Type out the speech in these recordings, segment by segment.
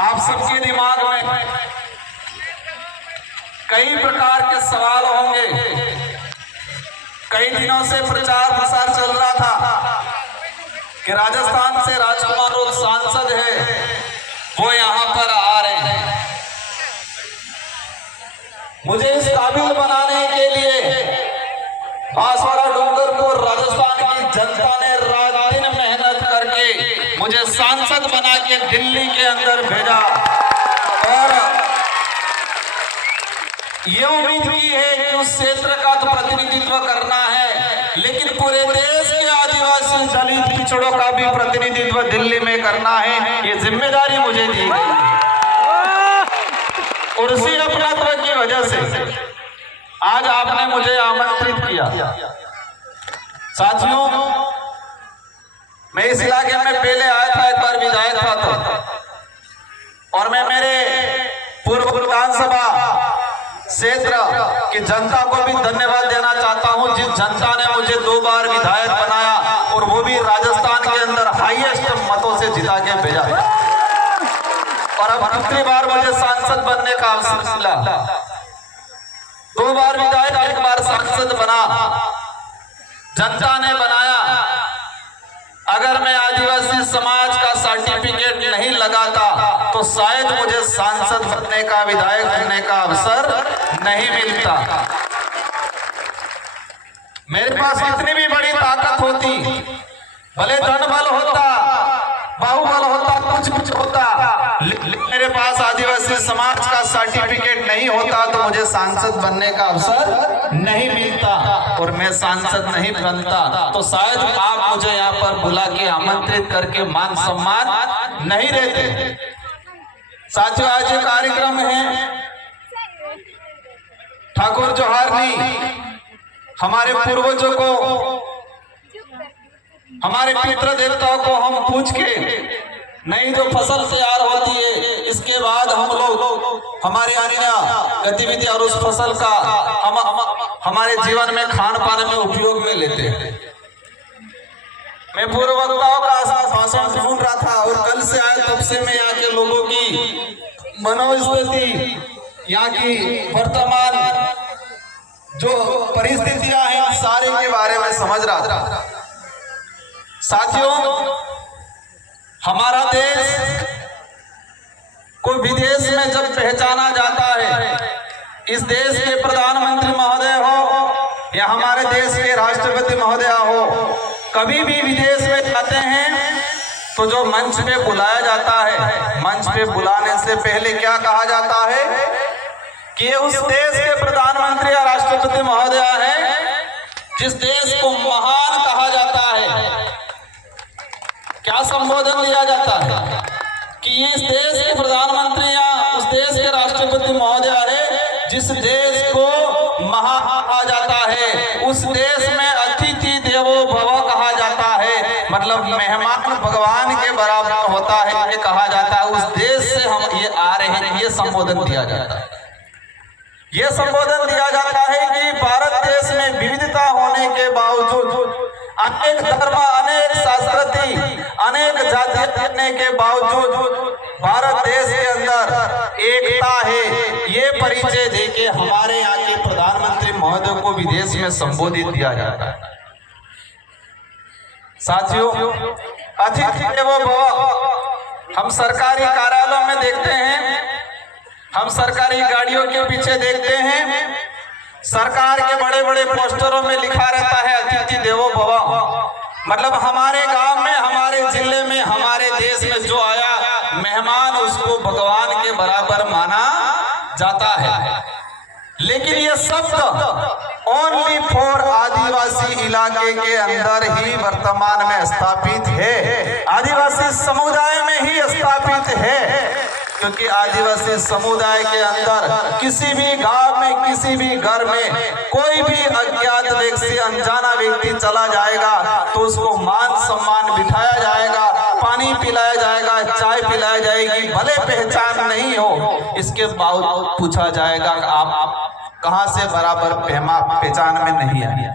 आप सबके दिमाग में कई प्रकार के सवाल होंगे। कई दिनों से प्रचार प्रसार चल रहा था कि राजस्थान से राजकुमार और सांसद है वो यहाँ पर आ रहे हैं। मुझे इस काबिल बनाने के लिए बांसवाड़ा डूंगरपुर राजस्थान की जनता ने रात दिन मेहनत करके मुझे सांसद बना के दिल्ली के अंदर भेजा और ये उम्मीद की है कि उस क्षेत्र का तो प्रतिनिधित्व करना है, लेकिन पूरे देश के आदिवासी दलित पिछड़ों का भी प्रतिनिधित्व दिल्ली में करना है। ये जिम्मेदारी मुझे दी गई और इसी अपनात्व की वजह से आज आपने मुझे आमंत्रित किया। साथियों, मैं इस इलाके में पहले आया था, एक बार विधायक था तो, और मैं मेरे पूर्व विधानसभा क्षेत्र की जनता को भी धन्यवाद देना चाहता हूं, जिस जनता ने मुझे 2 बार विधायक बनाया और वो भी राजस्थान के अंदर हाईएस्ट मतों से जिता के भेजा और अब दूसरी बार मुझे सांसद बनने का अवसर मिला। 2 बार विधायक, 1 बार सांसद बना, जनता ने बनाया। अगर मैं आदिवासी समाज का सर्टिफिकेट नहीं लगाता तो शायद मुझे सांसद बनने का, विधायक बनने का अवसर नहीं मिलता। मेरे पास इतनी भी बड़ी ताकत होती, भले धन बल होता, बाहुबल होता, कुछ होता, लेकिन मेरे पास आदिवासी समाज का सर्टिफिकेट नहीं होता तो मुझे सांसद बनने का अवसर नहीं मिलता और मैं सांसद नहीं बनता तो शायद आप मुझे यहाँ पर बुला के आमंत्रित करके मान सम्मान नहीं देते। साथियों, आज ये कार्यक्रम है ठाकुर जोहारनी, हमारे पूर्वजों को, हमारे पितृ देवताओं को हम पूछ के नई जो फसल तैयार होती है इसके बाद हम लोग हमारे अन्य गतिविधि और उस फसल का हम हमारे जीवन में खान पान में उपयोग में लेते हैं। मैं पूर्व वक्ताओं का भाषण सुन रहा था और कल से आए तब से मैं यहाँ के लोगों की मनोस्थिति, यहाँ की वर्तमान जो परिस्थितियां हैं सारे के बारे में समझ रहा था। साथियों, हमारा देश को विदेश में जब पहचाना जाता है, इस देश के प्रधानमंत्री महोदय हो या हमारे देश के राष्ट्रपति महोदय हो, कभी भी विदेश में जाते हैं तो जो मंच पे बुलाया जाता है, मंच पे बुलाने से पहले क्या कहा जाता है कि उस देश के प्रधानमंत्री या राष्ट्रपति महोदय है जिस देश को महान कहा जाता है। क्या संबोधन लिया जाता है कि इस देश के प्रधानमंत्री या उस देश के राष्ट्रपति महोदय है जिस देश को महान कहा जाता है, उस देश में अतिथि देवो भव कहा जाता है, मतलब मेहमान भगवान के बराबर होता है, ये कहा जाता है। उस देश से हम ये आ रहे हैं, ये संबोधन दिया जाता है। ये संबोधन दिया जाता है कि भारत देश में विविधता होने के बावजूद, अनेक धर्म, अनेक संस्कृति, अनेक जाति रहने के बावजूद भारत देश के अंदर एकता है। ये परिचय देके हमारे यहाँ के प्रधानमंत्री महोदय को विदेश में संबोधित किया जाता है। साथियों, अतिथि देवो भव हम सरकारी कार्यालयों में देखते हैं, हम सरकारी गाड़ियों के पीछे देखते हैं, सरकार के बड़े बड़े पोस्टरों में लिखा रहता है अतिथि देवो भव। मतलब हमारे गांव में, हमारे जिले में, हमारे देश में जो आया मेहमान, उसको भगवान के बराबर माना जाता है। लेकिन ये शब्द ओनली फॉर आदिवासी इलाके के अंदर ही वर्तमान में स्थापित है, आदिवासी समुदाय में ही स्थापित है, क्योंकि आदिवासी समुदाय के अंदर किसी भी गांव में, किसी भी घर में कोई भी अज्ञात व्यक्ति, अनजाना व्यक्ति चला जाएगा तो उसको मान सम्मान बिठाया जाएगा, पानी पिलाया जाएगा, चाय पिलाई जाएगी, भले पहचान नहीं हो, इसके बावजूद पूछा जाएगा आप कहां से, बराबर पहचान में नहीं आए।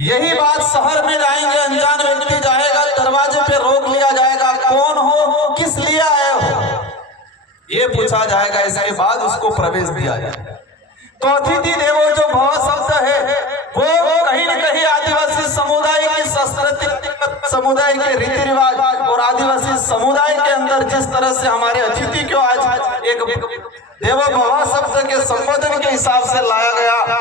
यही बात शहर में जाएंगे, अनजान व्यक्ति जाएगा, दरवाजे पे रोक लिया जाएगा, कौन हो, किस लिए आए हो, ये पूछा जाएगा। इसके बाद उसको प्रवेश दिया जाएगा। तो अतिथि देवो जो भव शब्द है वो कहीं न कहीं आदिवासी समुदाय की संस्कृति, समुदाय के रीति रिवाज और आदिवासी समुदाय के अंदर जिस तरह से हमारे अतिथि को आज एक देवो भव शब्द के संबोधन के हिसाब से लाया गया,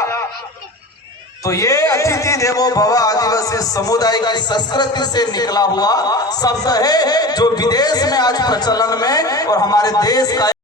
तो ये अतिथि देवो भव आदिवासी समुदाय की संस्कृति से निकला हुआ शब्द है जो विदेश में आज प्रचलन में और हमारे देश का